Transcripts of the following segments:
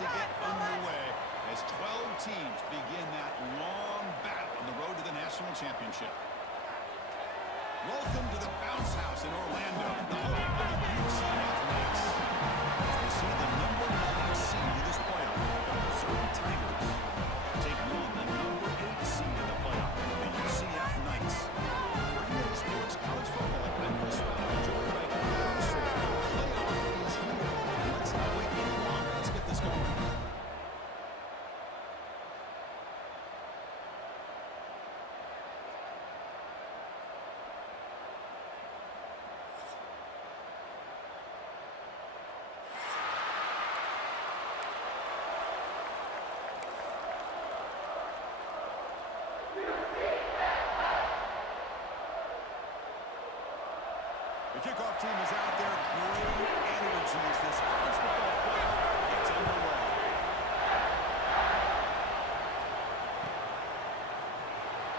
to get underway as 12 teams begin that long battle on the road to the national championship. Welcome to the Bounce House in Orlando, the home of the UCF Knights. As we see the number 9 seed of this playoff, the Missouri Tigers, taking on the number 8 seed of the playoff, the UCF Knights. Premier Sports College Football. I'm Chris Fowler, joined by Kyle Stewart. The playoff is here, and let's not wait any longer. Let's get this going. The kickoff team is out there. Great energy as this college football playoff gets underway.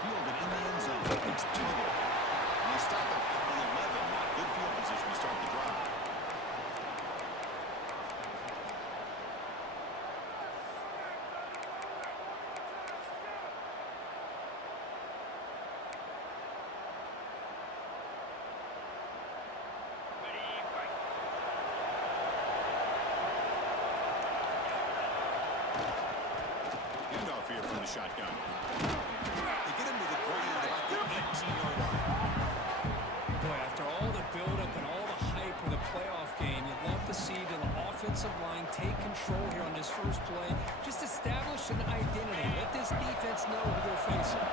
Fielded in the end zone. It's Tebow. And they stop it at the 11. Not good field position to start the drive. Here from the shotgun. They get him to the ground about the 18-yard line. Boy, after all the build-up and all the hype of the playoff game, you'd love to see the offensive line take control here on this first play. Just establish an identity. Let this defense know who they're facing.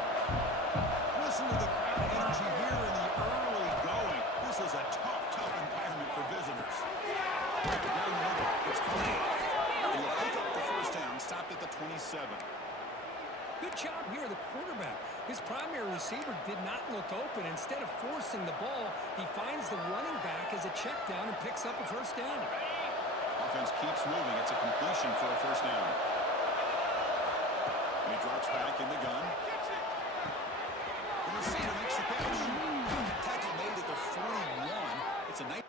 Listen to the crowd energy here in the early going. This is a tough environment for visitors. Down the middle, it's clean. And he'll pick up the first down, stopped at the 27. Good job here, the quarterback. His primary receiver did not look open. Instead of forcing the ball, he finds the running back as a check down and picks up a first down. Offense keeps moving. It's a completion for a first down. And he drops back in the gun. The receiver makes the catch. Tackle made at the 41. It's a nice...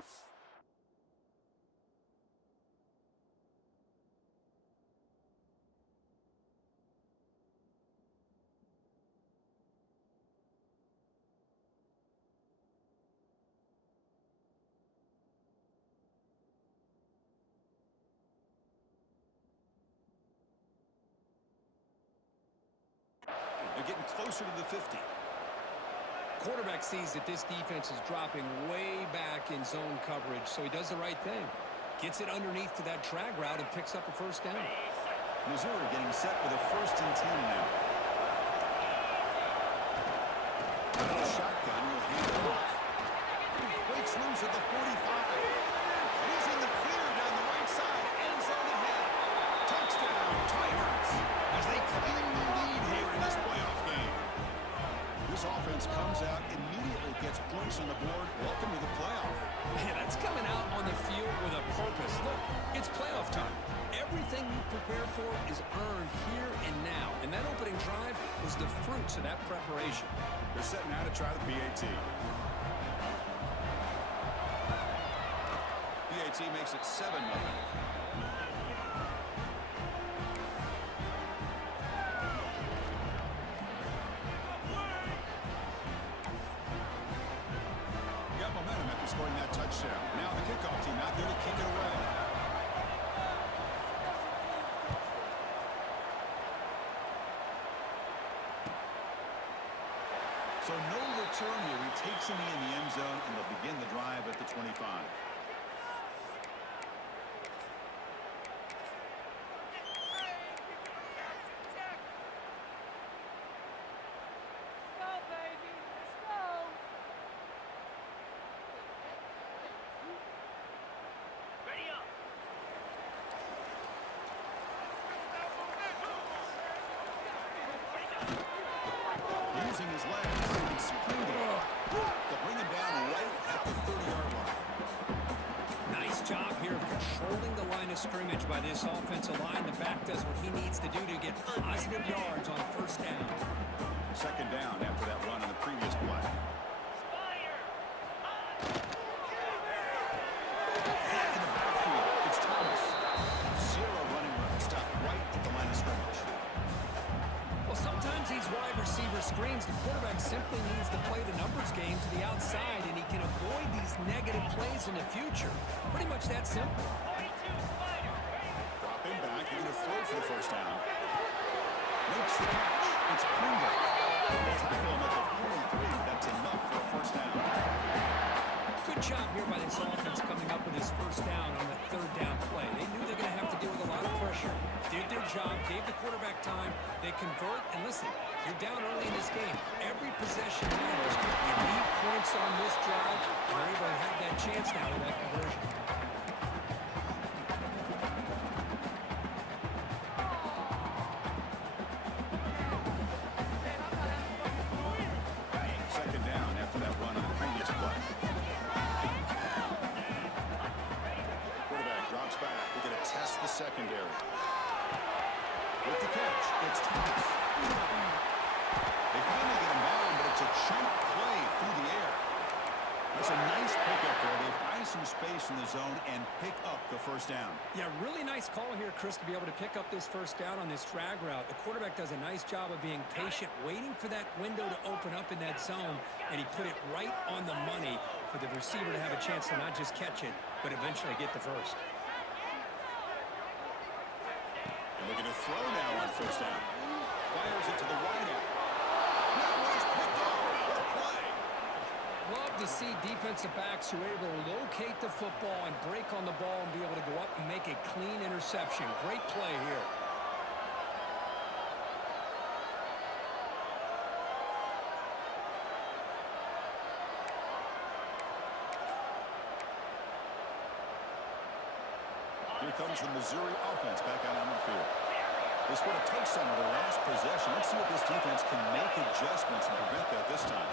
They're getting closer to the 50. Quarterback sees that this defense is dropping way back in zone coverage, so he does the right thing. Gets it underneath to that drag route and picks up a first down. Missouri getting set with a 1st and 10 now. Out of the shotgun, will hand it off. Breaks loose at the 45. He's in the clear down the right side. End zone ahead. Touchdown, Tigers, as they claim the lead here in this playoff game. This offense comes out, immediately gets points on the board. Welcome to the playoff. Man, that's coming out on the field with a purpose. Look, it's playoff time. Everything you prepare for is earned here and now. And that opening drive was the fruits of that preparation. They're setting out to try the PAT. PAT makes it 7-0. Got momentum after scoring that touchdown. Now the kickoff team out there to kick it away. So no return here. He takes him in the end zone, and they'll begin the drive at the 25. Using his legs and sprinting to bring him down right at the 30-yard line. Nice job here of controlling the line of scrimmage by this offensive line. The back does what he needs to do to get positive yards on first down. 2nd down after that run on the previous play. In the backfield, it's Thomas. 0 running routes to negative plays in the future. Pretty much that simple. Dropping back, he's going to throw for the first down. Makes the catch. It's Pringle. They'll tackle him at the 43. That's enough for a first down. Good job here by this offense coming up with his first down on the third down play. They knew they were going to have to deal with a lot of pressure. Did their job, gave the quarterback time. They convert, and listen, you're down early in this game. Every possession matters. You need points on this drive. They're able to have that chance now with that conversion. Second down after that run on the previous play. Quarterback drops back. We're going to test the secondary. With the catch, it's Thomas. They finally get him down, but it's a chunk play through the air. That's a nice pickup there. They find some space in the zone and pick up the first down. Yeah, really nice call here, Chris, to be able to pick up this first down on this drag route. The quarterback does a nice job of being patient, waiting for that window to open up in that zone, and he put it right on the money for the receiver to have a chance to not just catch it, but eventually get the first. And looking to throw now on first down. Fires it to the wideout. That was picked off. What a play. Love to see defensive backs who are able to locate the football and break on the ball and be able to go up and make a clean interception. Great play here. Here comes the Missouri offense back out on the field. They scored a touchdown on their last possession. Let's see if this defense can make adjustments and prevent that this time.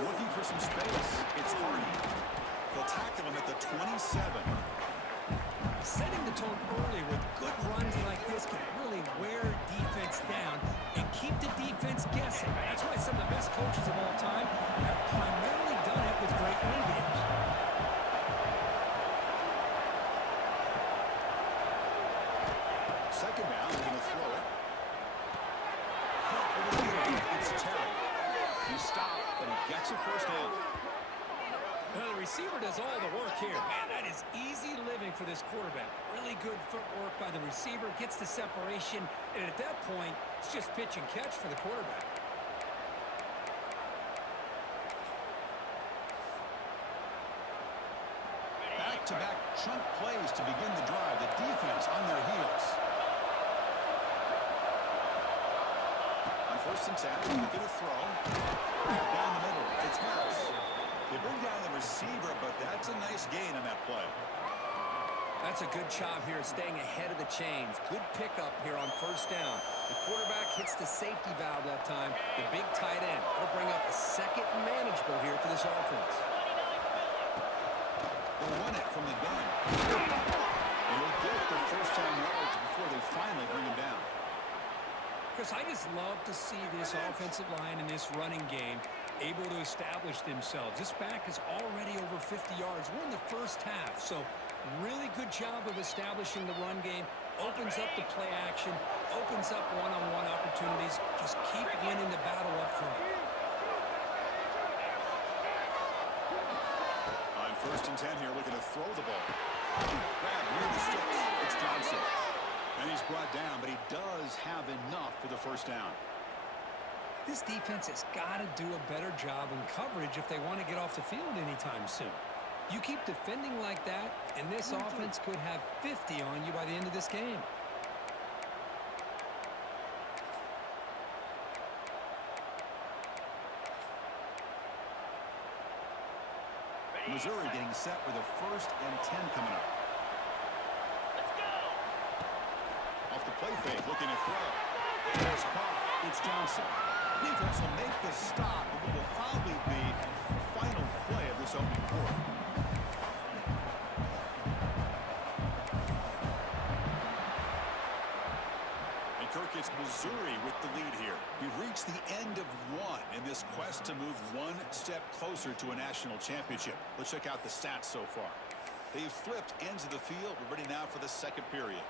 Looking for some space. It's Hardy. They'll tackle him at the 27. Setting the tone early with good runs like this can really wear defense down and keep the defense guessing. That's why some of the best coaches of all time have primarily done it with great run games. Second down, they're going to throw it. It's Terry. He stopped, but he gets a first down. Well, the receiver does all the work here. Man, that is easy living for this quarterback. Really good footwork by the receiver, gets the separation, and at that point, it's just pitch and catch for the quarterback. Back-to-back chunk plays to begin the drive. The defense on their heels. On first and 10, they're going to throw. Down the middle, it's Harris. They bring down the receiver, but that's a nice gain on that play. That's a good job here, staying ahead of the chains. Good pickup here on first down. The quarterback hits the safety valve that time. The big tight end. That'll bring up a second manageable here for this offense. They'll run it from the gun. They'll get the first time yards before they finally bring him down. Chris, I just love to see this offensive line in this running game able to establish themselves. This back is already over 50 yards. We're in the first half, so really good job of establishing the run game. Opens up the play action, opens up one-on-one opportunities. Just keep winning the battle up front. On first and 10 here, looking to throw the ball. Grab near the sticks. It's Johnson. And he's brought down, but he does have enough for the first down. This defense has got to do a better job in coverage if they want to get off the field anytime soon. You keep defending like that, and this offense could have 50 on you by the end of this game. Missouri getting set with a first and 10 coming up. Off the play fake, looking to throw. It's caught. It's Johnson. Defense will make the stop, but what will probably be the final play of this opening quarter. And Kirk, it's Missouri with the lead here. We've reached the end of one in this quest to move one step closer to a national championship. Let's check out the stats so far. They've flipped ends of the field. We're ready now for the second period.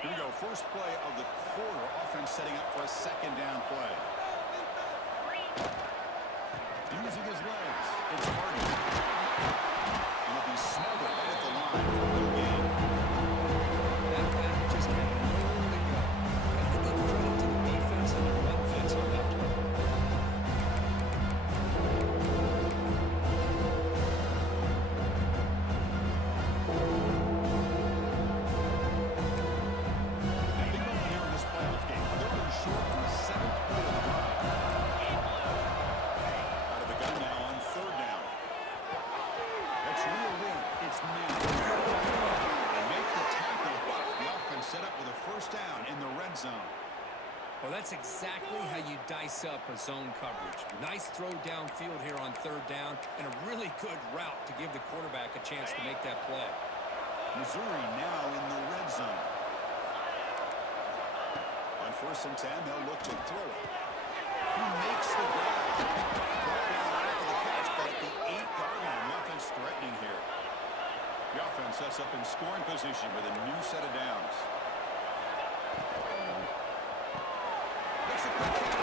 Here we go. First play of the quarter. Offense setting up for a second down play. That's exactly how you dice up a zone coverage. Nice throw downfield here on third down, and a really good route to give the quarterback a chance to make that play. Missouri now in the red zone. On 1st and 10, they'll look to throw it. He makes the grab. Ball down after the catch, but at the 8-yard line, nothing's threatening here. The offense sets up in scoring position with a new set of downs. Makes a quick catch.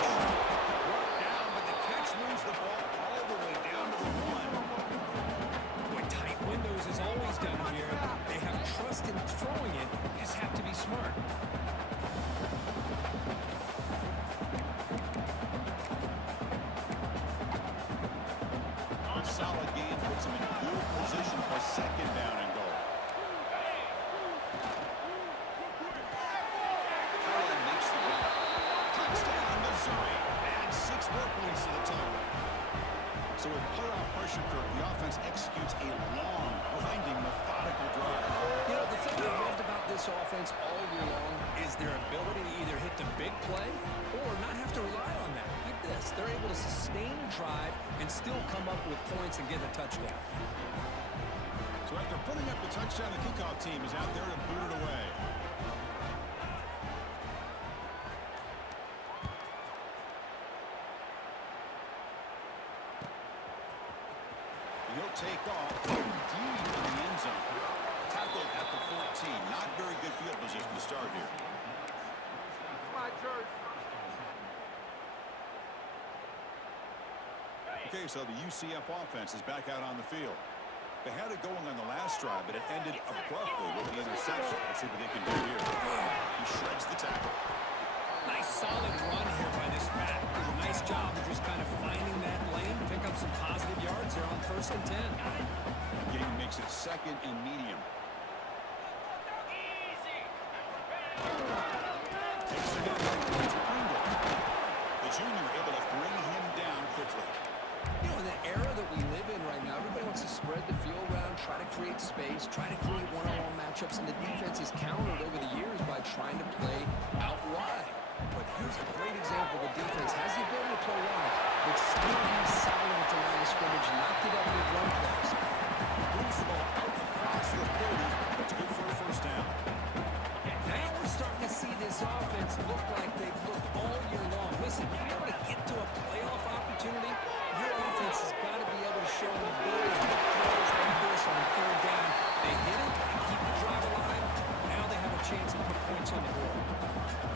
Brought down, but the catch moves the ball all the way down to the 1. Boy, tight windows is always down here. They have trust in throwing it. You just have to be smart. A solid gain puts him in good position for 2nd down and goal. Allen makes the grab. Touchdown, Missouri. And 6 more points to the total. So with playoff pressure curve, the offense executes a long, grinding, methodical drive. You know, the thing I loved about this offense all year long is their ability to either hit the big play or not have to rely on that. Like this, they're able to sustain a drive and still come up with points and get a touchdown. So after putting up the touchdown, the kickoff team is out there to boot it away. He'll take off deep in the end zone. Tackled at the 14. Not very good field position to start here. Okay, so the UCF offense is back out on the field. They had it going on the last drive, but it ended abruptly with the interception. Let's see what they can do here. He shreds the tackle. Nice solid run here by this back. Did a nice job of just kind of finding that lane, pick up some positive yards there on 1st and 10. Gain makes it 2nd and medium. Takes it in. It's Pringle. The junior able to bring him down quickly. You know, in the era that we live in right now, everybody wants to spread the field around, try to create space, try to create one-on-one matchups, and the defense is countered over the years by trying to play out wide. But here's a great example. The defense has the ability to play wide, but still be solid at the line of scrimmage, knocked it up with run plays. Moves the ball out across the 30. That's good for a 1st down. Now we're starting to see this offense look like they've looked all year long. Listen, to be able to get to a playoff opportunity, your offense has got to be able to show an ability to hit throws like this on 3rd down. They hit it, they keep the drive alive. Now they have a chance to put points on the board.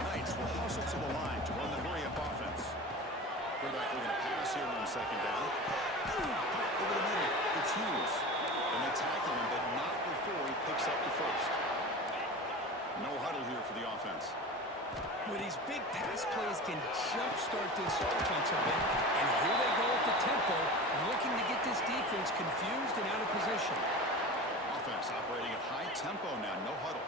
Knights will hustle to the line to run the hurry-up offense. Quarterback looking to pass here on 2nd down. Over the middle, it's Hughes. And they tackle him, but not before he picks up the 1st. No huddle here for the offense. Well, these big pass plays can jumpstart this offense a bit. And here they go at the tempo, looking to get this defense confused and out of position. Offense operating at high tempo now, no huddle.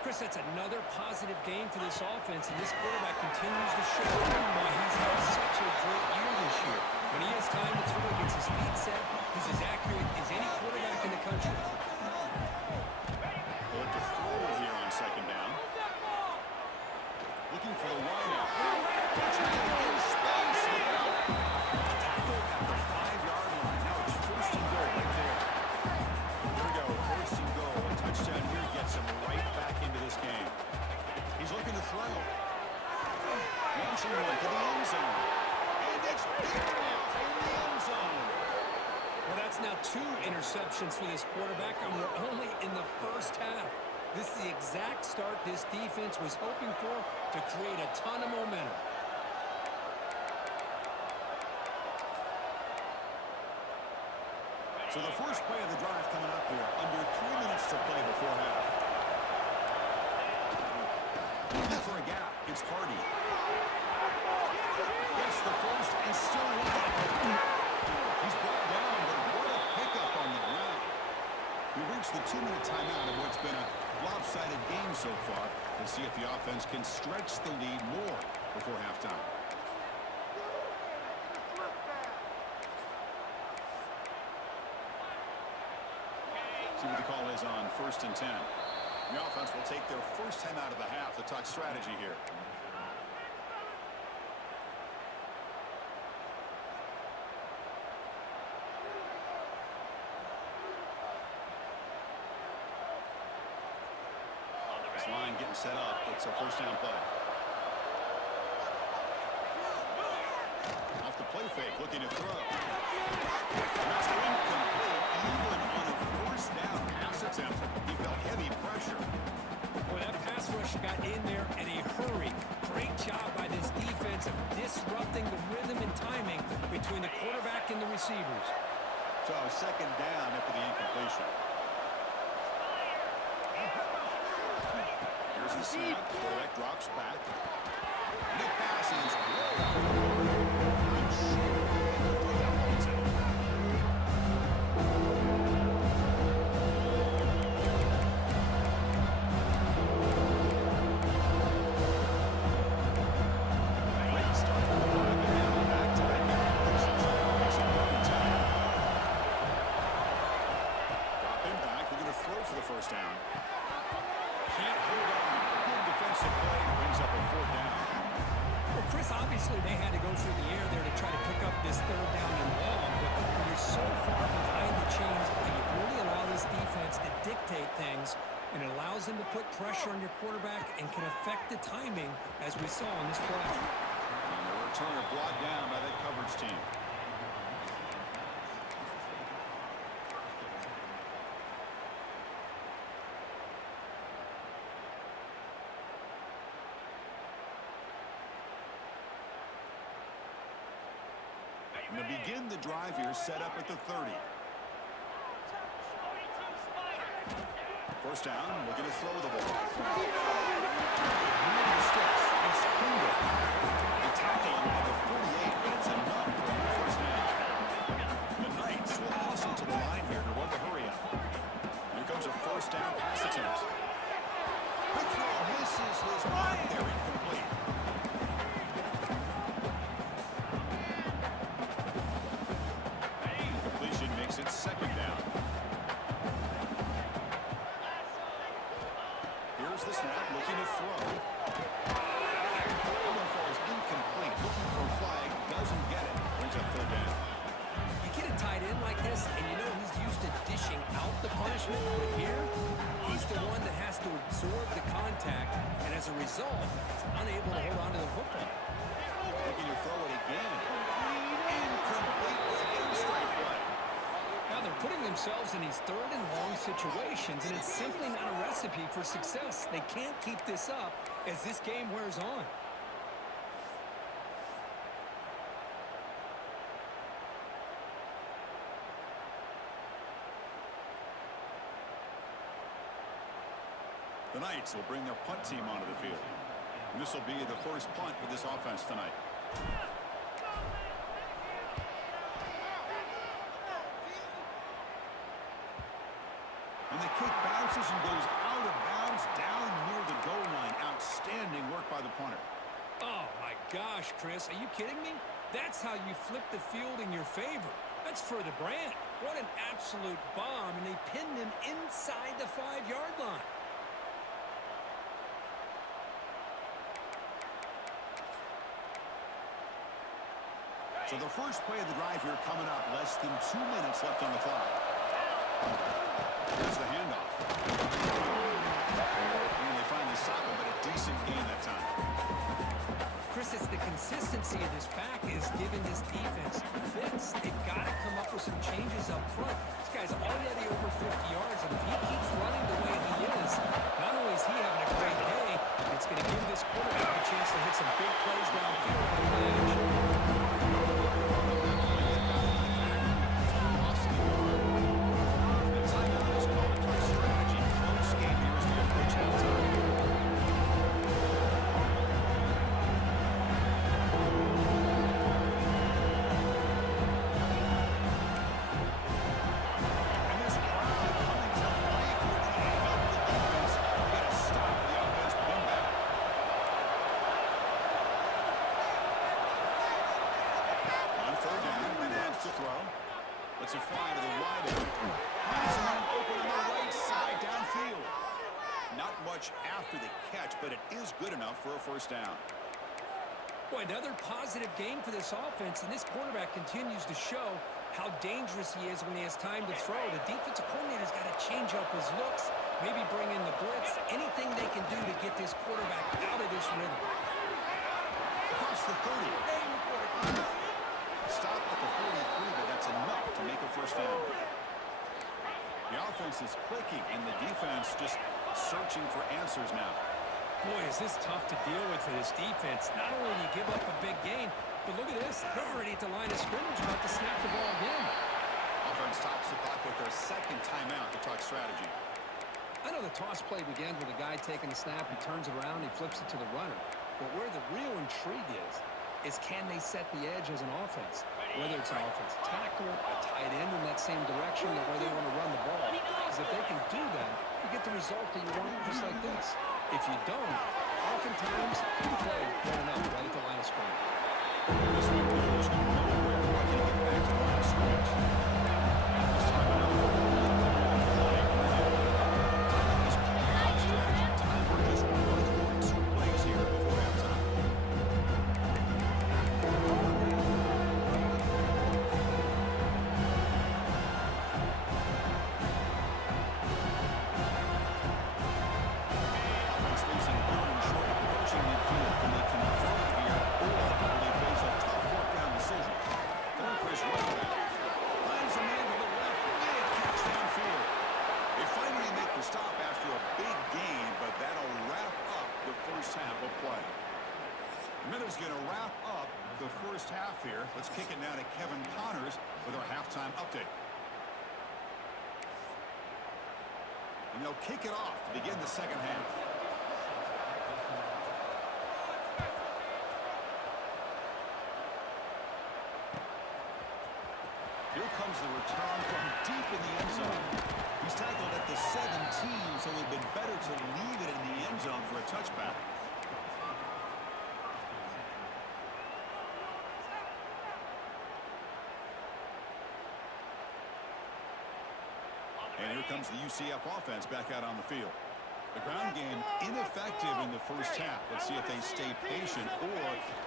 Chris, that's another positive game for this offense, and this quarterback continues to show why he's had such a great year this year. When he has time to throw, gets his feet set, he's as accurate as any quarterback in the country. Look to throw here on 2nd down. Looking for the wideout. In space. Tackle at the 5-yard line. Now it's 1st and goal right there. Here we go, 1st and goal. A touchdown here gets him right back into this game. He's looking to throw. Launching one to the end zone. And it's picked off in the end zone. Well, that's now 2 interceptions for this quarterback, and we're only in the 1st half. This is the exact start this defense was hoping for to create a ton of momentum. So the first play of the drive coming up here. Under 3 minutes to play before half. Looking for a gap. It's Hardy. Gets the 1st and still running. He's brought down, but what a pickup on the ground. We reached the 2-minute timeout of what's been a lopsided game so far. We'll see if the offense can stretch the lead more before halftime. See what the call is on 1st and 10. The offense will take their first time out of the half to talk strategy here. line getting set up. It's a first down play. Off the play fake, looking to throw. That's incomplete. Even on a first down pass attempt, he felt heavy pressure. Well, that pass rush got in there in a hurry. Great job by this defense of disrupting the rhythm and timing between the quarterback and the receivers. So second down after the incompletion. Here's the snap. Quarterback drops back. The pass is first down. Can't hold on. Good defensive play brings up a fourth down. Well, Chris, obviously they had to go through the air there to try to pick up this third down and long, but when you're so far behind the chains, and you really allow this defense to dictate things, and it allows them to put pressure on your quarterback and can affect the timing, as we saw in this play. And the returner brought down by that coverage team. And to begin the drive here, set up at the 30. First down, looking to throw the ball. It's Pringle. They tackle him at the 48, but it's enough for the first down. The Knights will also to the line here to run the hurry up. Here comes a first down pass attempt. Quick throw misses his mark there, incomplete. It's second down. Here's the snap, looking to throw. Ball is incomplete, looking for a flag, doesn't get it. Brings up third down. You get a tight end like this, and you know he's used to dishing out the punishment, but here, he's the one that has to absorb the contact, and as a result, he's unable to hold on to the football. Looking to throw it again. Incomplete with a straight play. Now they're putting themselves in these third and long situations, and it's simply not a recipe for success. They can't keep this up as this game wears on. The Knights will bring their punt team onto the field. And this will be the first punt for this offense tonight. And the kick bounces and goes out of bounds down near the goal line. Outstanding work by the punter. Oh, my gosh, Chris. Are you kidding me? That's how you flip the field in your favor. That's for the brand. What an absolute bomb, and they pinned him inside the 5-yard line. So the first play of the drive here coming up. Less than 2 minutes left on the clock. There's the handoff. And they finally stop him, but a decent gain that time. Chris, it's the consistency of this pack is giving this defense fits. They've got to come up with some changes up front. This guy's already over 50 yards, and if he keeps running the way he is, not only is he having a great day, it's going to give this quarterback a chance to hit some big plays downfield on the edge. It's a fly to the wide end. Finds a man open on the right side downfield. Not much after the catch, but it is good enough for a first down. Boy, another positive game for this offense, and this quarterback continues to show how dangerous he is when he has time to throw. The defensive coordinator's got to change up his looks, maybe bring in the blitz, anything they can do to get this quarterback out of this rhythm. Across the 30. Stop at the 43, but that's enough to make a first down. The offense is clicking, and the defense just searching for answers now. Boy, is this tough to deal with for this defense. Not only do you give up a big gain, but look at this. They're already at the line of scrimmage, about to snap the ball again. Offense stops the clock with their second timeout to talk strategy. I know the toss play begins with a guy taking the snap. He turns around, he flips it to the runner. But where the real intrigue is can they set the edge as an offense? Whether it's an offensive tackle, a tight end in that same direction or where they want to run the ball. Because if they can do that, you get the result that you want just like this. If you don't, oftentimes you play going up right at the line of scrimmage. This one goes nowhere. Lucky to get back to the line of scrimmage. This time out. This play strategy time. We're just one or two plays here before halftime. Offense facing third and short, approaching midfield. Can they convert here, or will they face a tough fourth-down decision? Going for his running back. Finds a man to the left. Big catch downfield. They finally make the stop after a big gain, but that'll wrap up the first half of play. Miller's going to wrap up the first half here. Let's kick it now to Kevin Connors with our halftime update. And they'll kick it off to begin the second half. Here comes the return from deep in the end zone. He's tackled at the 17, so it would have been better to leave it in the end zone for a touchback. And here comes the UCF offense back out on the field. The ground game ineffective in the first half. Let's see if they stay patient or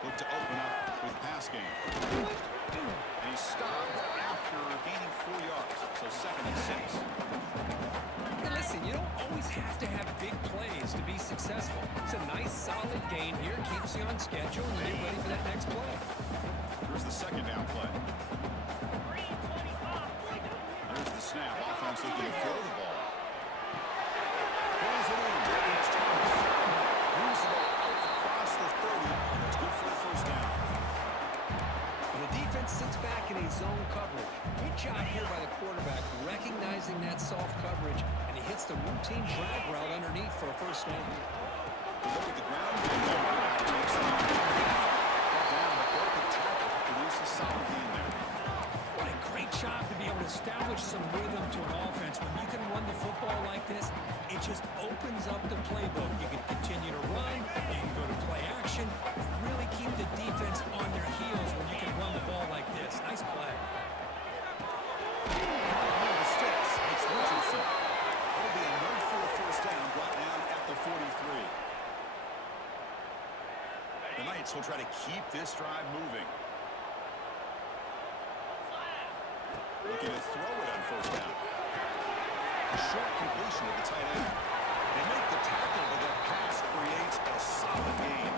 look to open up with pass game. And he stopped after gaining 4 yards, so 2nd and 6. Hey, listen, you don't always have to have big plays to be successful. It's a nice, solid gain here. Keeps you on schedule and you get ready for that next play. Here's the second down play. There's the snap. Offense looking to throw the ball. Pulls it in. It's Thomas. Moves the ball out across the 30. That's good for the first down. The defense sits back in a zone coverage. Good job here by the quarterback, recognizing that soft coverage, and he hits the routine drag route underneath for a first down. To look at the ground game, quarterback takes the down, but broke the tackle to produce a solid gain there. What a great job to be able to establish some rhythm to an offense. When you can run the football like this, it just opens up the playbook. You can continue to run, you can go to play action, really keep the defense on their heels when you can run the ball like this. Nice play. One of the sticks, it's Richardson. That'll be enough for a first down, brought down at the 43. The Knights will try to keep this drive moving. Looking to throw it on first down. A short completion to the tight end. They make the tackle, but that pass creates a solid gain.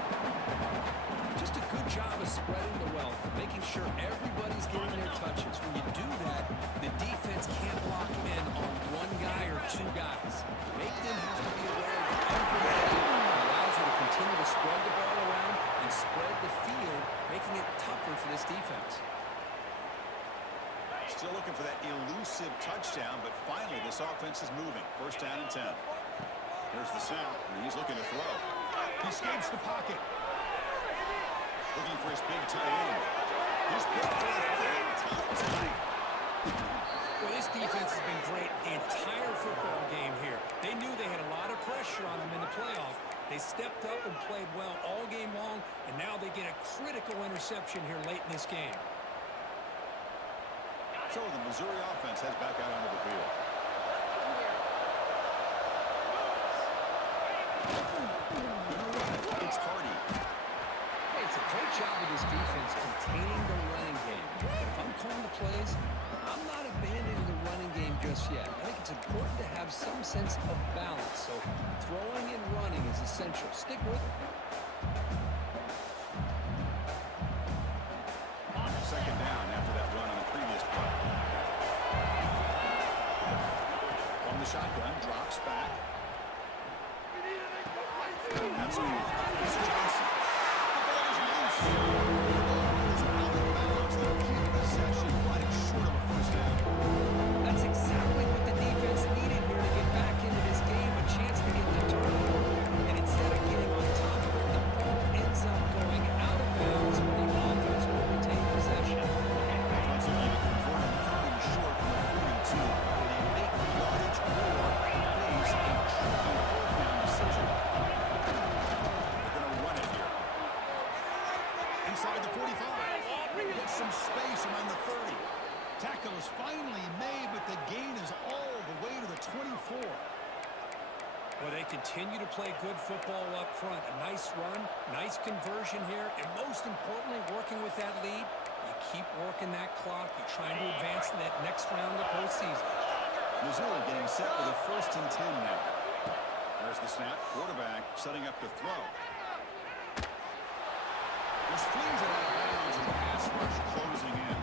Just a good job of spreading the wealth, making sure everybody's getting their touches. When you do that, the defense can't lock in on one guy or two guys. Make them have to be aware of the unpredictable. It allows you to continue to spread the ball around and spread the field, making it tougher for this defense. Still looking for that elusive touchdown, but finally this offense is moving. First down and 10. There's the snap, and he's looking to throw. He escapes the pocket. Looking for his big tight end. He's put for a third time tonight. Well, this defense has been great the entire football game here. They knew they had a lot of pressure on them in the playoff. They stepped up and played well all game long, and now they get a critical interception here late in this game. So the Missouri offense heads back out onto the field. It's Hardy. Hey, it's a great job of this defense containing the running game. If I'm calling the plays, this yet. I think it's important to have some sense of balance. So throwing and running is essential. Stick with it. Second down after that run on the previous play. From the shotgun, drops back. That's good. It's Johnson. The ball is loose. It's out of bounds. They'll keep possession, but it's short of a first down. That's exactly what the defense needed here to get back into this game, a chance to get the turnover. And instead of getting on top of it, the ball ends up going out of bounds when the offense will retain possession. Offensive need to convert on third and short from the 42. Will they make the yardage or face a tricky fourth down decision? They're going to run it here. Inside the 45. Get some space around the 30. Tackle is finally made, but the gain is all the way to the 24. Well, they continue to play good football up front. A nice run, nice conversion here, and most importantly, working with that lead, you keep working that clock. You're trying to advance to that next round of the postseason. Missouri getting set for the 1st and 10 now. There's the snap. Quarterback setting up to throw. There's flings it out of bounds and the pass rush closing in.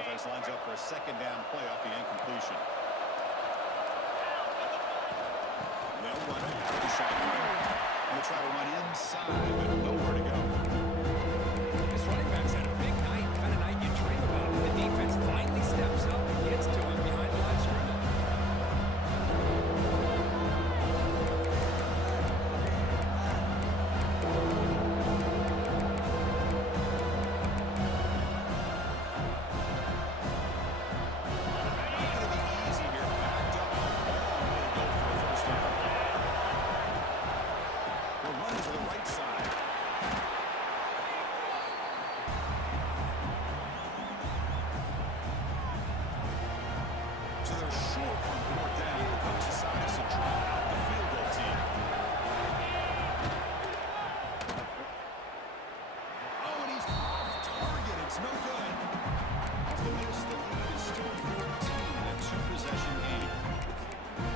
Offense lines up for a second down play off the incompletion. They'll run it out of the shotgun. They'll try to run inside, but nowhere to go. This running back's had a big night, kind of night you dream about. The defense finally steps up and gets to him behind the line of scrimmage. Not going to be easy here. Backed up. Long way to go for a first down. We're running to the right side. So they're short on fourth down. The coach decides to drop out the field goal team. Oh, and he's off target. It's no good. Off the miss, the lead is still 14 in a two-possession game.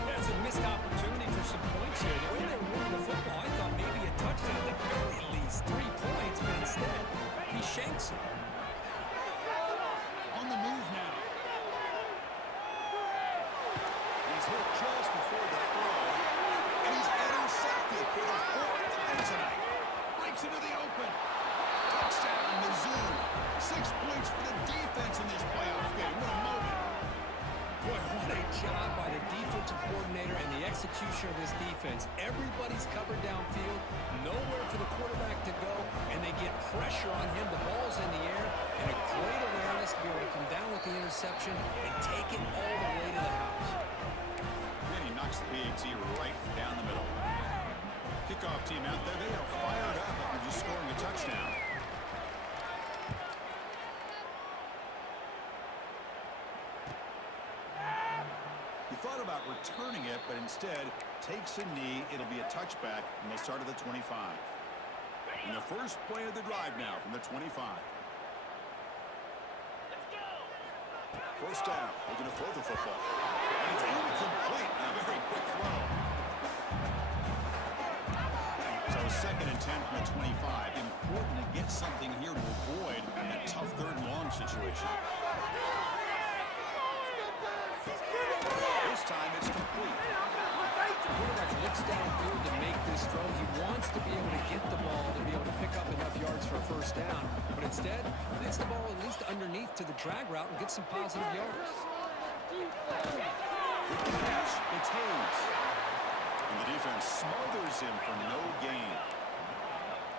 That's a missed opportunity for some points here. The way they were moving the football, I thought maybe a touchdown at the very least. 3 points, but instead, he shanks it. On the move now. He's hit just before the throw, and he's intercepted for the 4th time tonight. Breaks into the open. Touchdown, Mizzou. 6 points for the defense in this playoff game. What a moment. Boy, what a job by the defensive coordinator and the execution of this defense. Everybody's covered downfield, nowhere for the quarterback to go, and they get pressure on him. The ball's in the air, and a great awareness to be able to come down with the interception and take it all the way to the house. Then he knocks the PAT right down the middle. Kickoff team out there. They are fired up after just scoring a touchdown. He thought about returning it, but instead takes a knee. It'll be a touchback, and they'll start at the 25. And the first play of the drive now from the 25. First down. Looking to throw the football. And it's incomplete. A very quick throw. So 2nd and 10 from the 25. Important to get something here to avoid a tough 3rd and long situation. This time it's complete. The quarterback looks downfield to make this throw. He wants to be able to get the ball to be able to pick up enough yards for a first down. But instead, gets the ball at least underneath to the drag route and gets some positive yards. With the catch, it's Hayes. And the defense smothers him for no gain.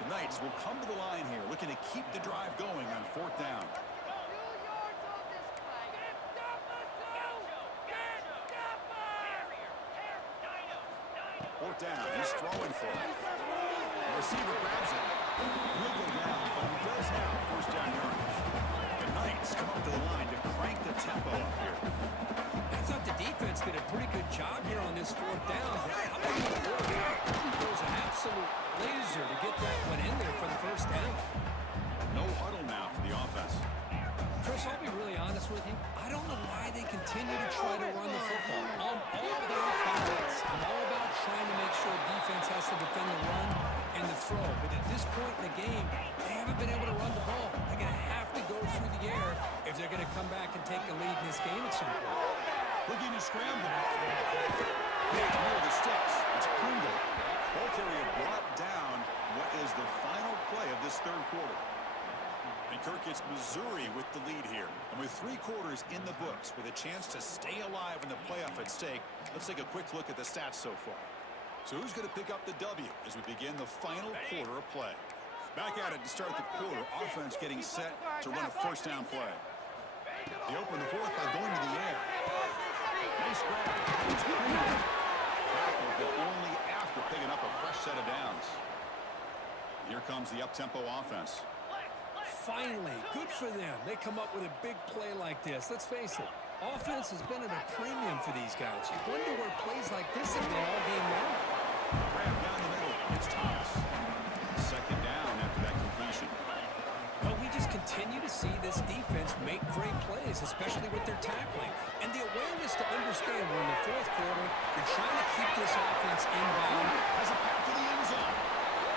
The Knights will come to the line here, looking to keep the drive going on 4th down. Fourth down, he's throwing for it. The receiver grabs it. He'll go down, but he does have first down yardage. The Knights come up to the line to did a pretty good job here on this fourth down. How about the quarterback? He throws an absolute laser to get that one in there for the first down. No huddle now for the offense. Chris, I'll be really honest with you. I don't know why they continue to try to run the football. I'm all about balance. I'm all about trying to make sure defense has to defend the run and the throw. But at this point in the game, they haven't been able to run the ball. They're going to have to go through the air if they're going to come back and take the lead in this game at some point. Looking to scramble. Near the sticks. It's Pringle. Ball carrier brought down what is the final play of this third quarter. And Kirk gets Missouri with the lead here. And with 3 quarters in the books, with a chance to stay alive in the playoff at stake, let's take a quick look at the stats so far. So who's going to pick up the W as we begin the final quarter of play? Back at it to start the quarter. Offense getting set to run a first down play. They open the fourth by going to the air. Nice grab. Tackle, but only after picking up a fresh set of downs. Here comes the up-tempo offense. Finally, good for them. They come up with a big play like this. Let's face it, offense has been at a premium for these guys. You wonder where plays like this have been all game long. Grab down the middle. It's Thomas. Second down after that completion. But we just continue to see this defense make great plays, especially with their tackling. And the awareness to understand we're in the fourth quarter, you're trying to keep this offense inbound. Has a path to the end zone.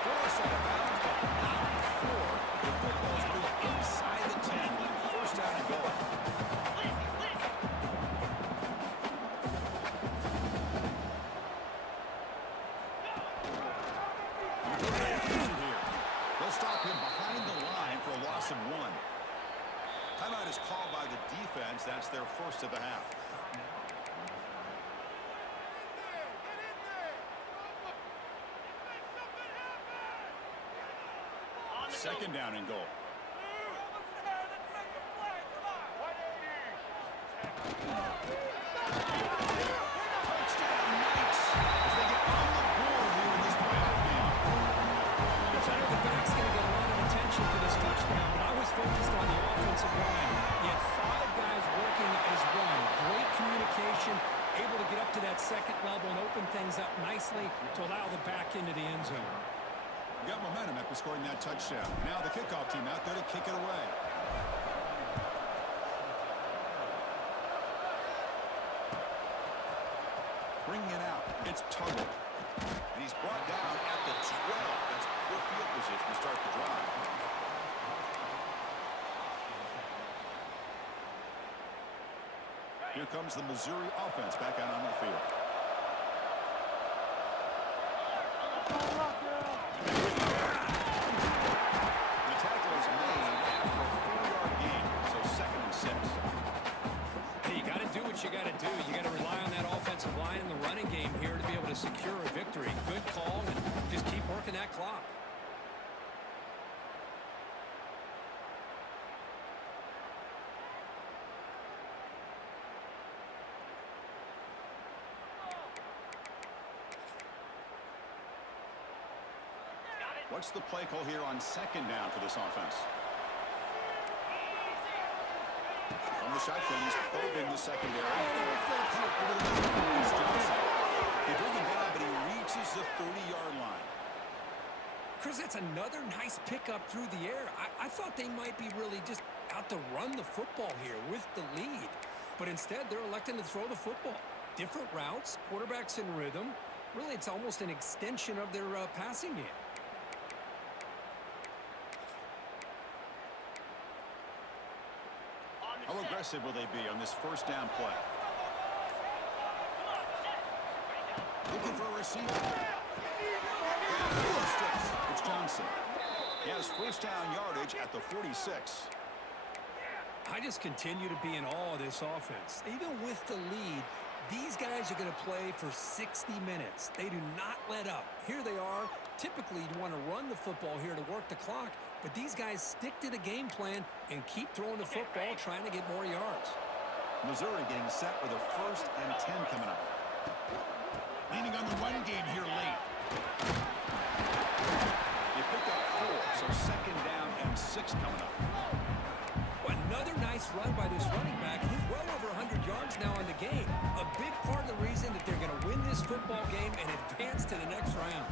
Force out of bounds, but not before the football's moved inside the 10. First down and goal. They'll stop him behind the line for a loss of 1. Timeout is called by the defense. That's their first of the half. Second down and goal. Touchdown, Knights, as they get on the board here in this playoff game. I know the back's going to get a lot of attention for this touchdown, but I was focused on the offensive line. You had 5 guys working as one. Great communication, able to get up to that second level and open things up nicely to allow the back into the end zone. Got momentum after scoring that touchdown. Now the kickoff team out there to kick it away. Bringing it out. It's Tuggle. And he's brought down at the 12. That's poor field position to start the drive. Here comes the Missouri offense back out on the field. You got to do. You got to rely on that offensive line in the running game here to be able to secure a victory. Good call, and just keep working that clock. What's the play call here on second down for this offense? From the shotgun, he's probing the secondary. They bring him down, but he reaches the 30-yard line. Chris, that's another nice pickup through the air. I thought they might be really just out to run the football here with the lead. But instead, they're electing to throw the football. Different routes, quarterbacks in rhythm. Really, it's almost an extension of their passing game. How aggressive will they be on this first down play? Looking for a receiver. It's Johnson. He has first down yardage at the 46. I just continue to be in awe of this offense. Even with the lead, these guys are going to play for 60 minutes. They do not let up. Here they are. Typically, you want to run the football here to work the clock, but these guys stick to the game plan and keep throwing the football, trying to get more yards. Missouri getting set with a 1st and 10 coming up. Leaning on the run game here late. They picked up 4, so second down and 6 coming up. Another nice nice run by this running back. He's well over 100 yards now on the game. A big part of the reason that they're going to win this football game and advance to the next round.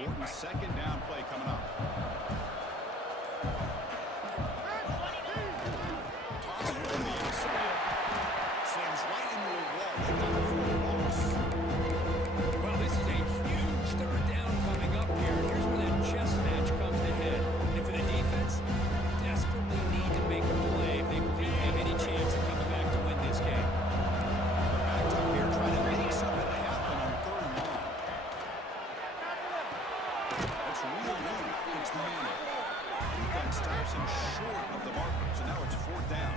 Important second down play coming up. Toss to the inside. Sends right into a wall. They got it for a loss. Well, this is a huge third down coming up here. Here's where that chess match comes to head. And for the defense, desperately need to make a play if they believe they have any chance of coming back to win this game. They're backed up here trying to make something happen on third and long. That's real room against the man. Defense stops him short of the marker, so now it's fourth down.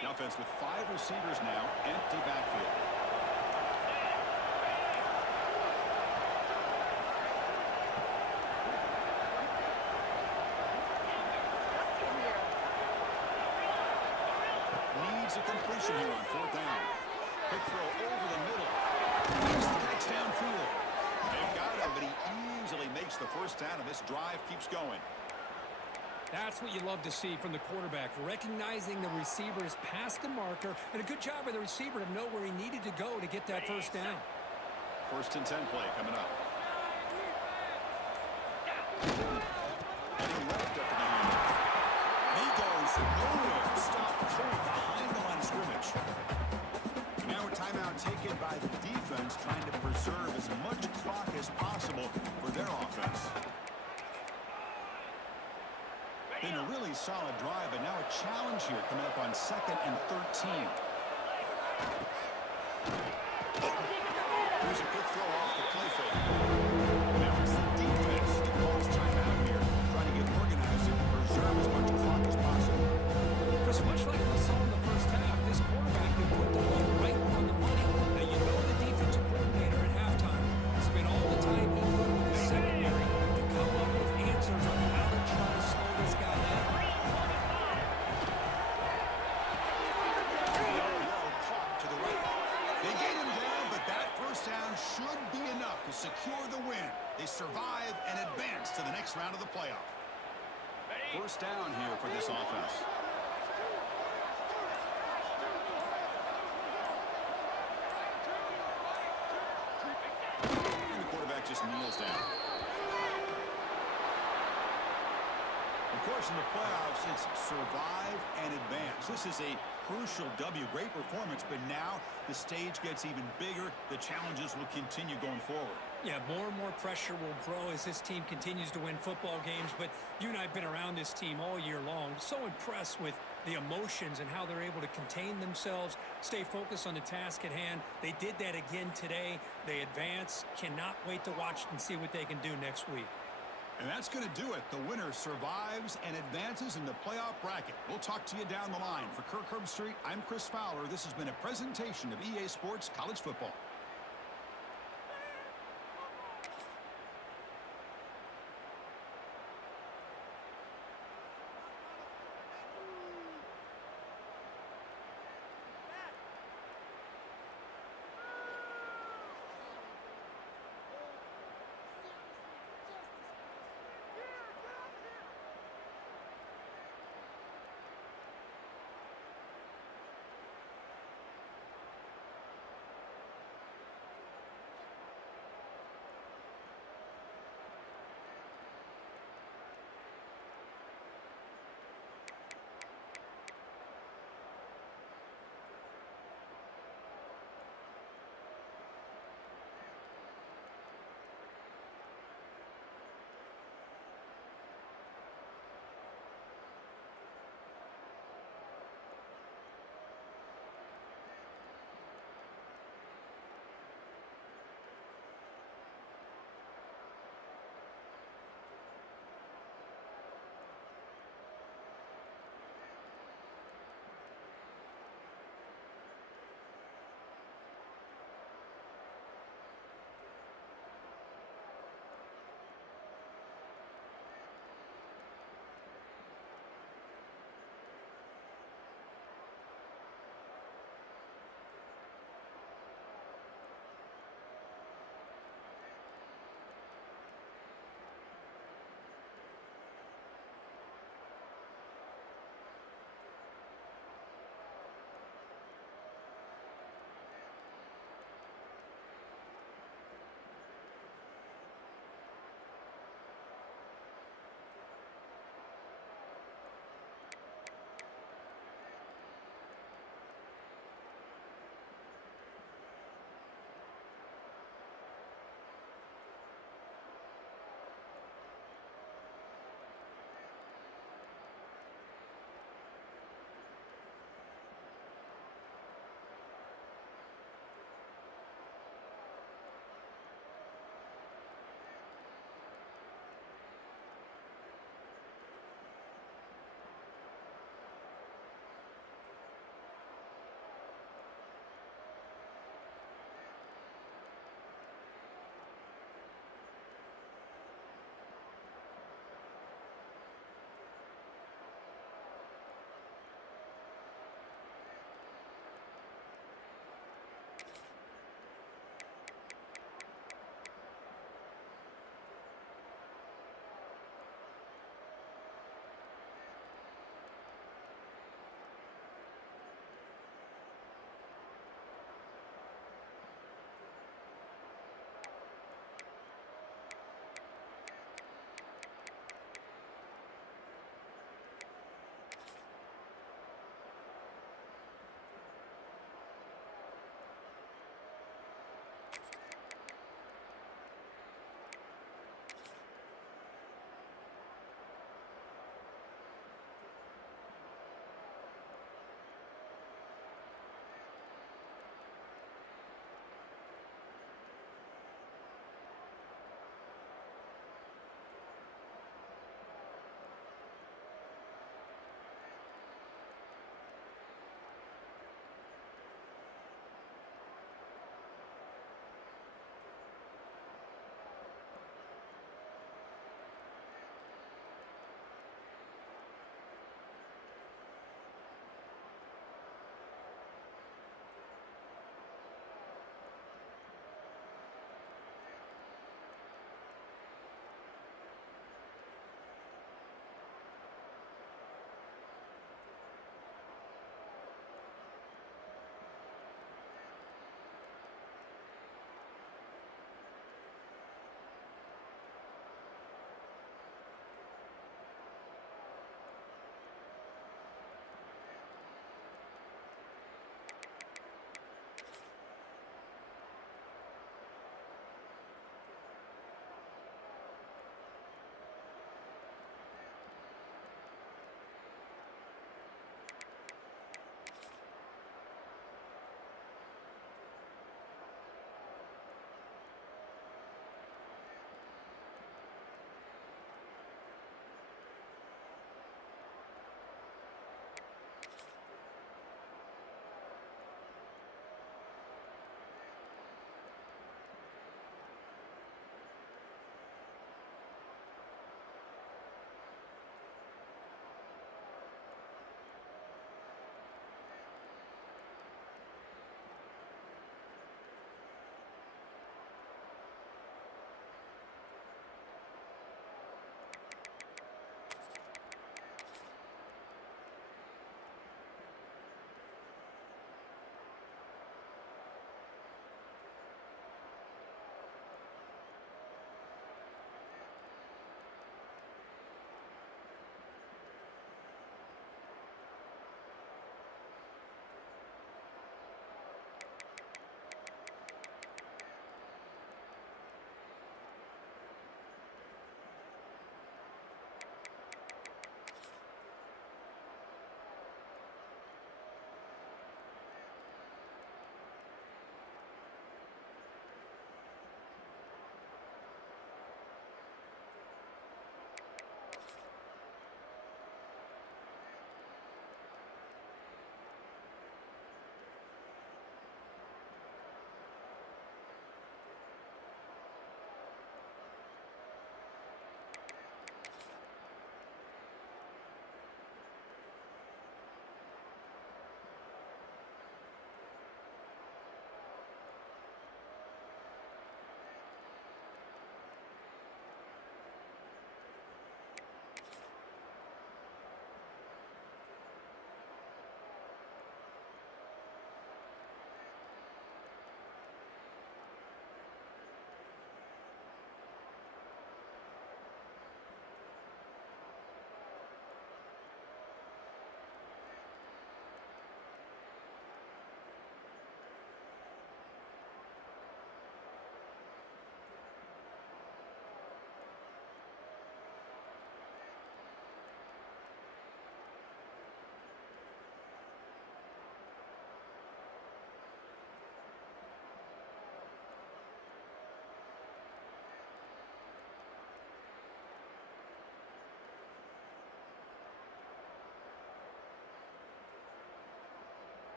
The offense with 5 receivers now, empty backfield. Needs a completion here on fourth down. Quick throw over the middle. Here's the catch downfield. They've got him, but he easily makes the first down, and this drive keeps going. That's what you love to see from the quarterback, recognizing the receivers past the marker, and a good job by the receiver to know where he needed to go to get that first down. First and 10 play coming up. Heading left up to the handoff. He goes nowhere. Stop cold behind the line of scrimmage. Now a timeout taken by the defense, trying to preserve as much clock as possible for their offense. Been a really solid drive, but now a challenge here coming up on 2nd and 13. Here's a good throw off the play fake. Now it's the defense that calls timeout here, trying to get organized and preserve as much clock as possible. Chris, much like we saw in the first half, this quarterback can put the ball right on the money. Now, you know the defensive coordinator at halftime spent all the time he put with the secondary to come up with answers on how to try to slow this guy down. Clock to the right. They get him down, but that first down should be enough to secure the win. They survive and advance to the next round of the playoff. First down here for this offense. And the quarterback just kneels down. Of course, in the playoffs, it's survive and advance. This is a crucial W. Great performance, but now the stage gets even bigger. The challenges will continue going forward. Yeah, more and more pressure will grow as this team continues to win football games, but you and I have been around this team all year long. So impressed with the emotions and how they're able to contain themselves, stay focused on the task at hand. They did that again today. They advance. Cannot wait to watch and see what they can do next week. And that's going to do it. The winner survives and advances in the playoff bracket. We'll talk to you down the line. For Kirk Herbstreit, I'm Chris Fowler. This has been a presentation of EA Sports College Football.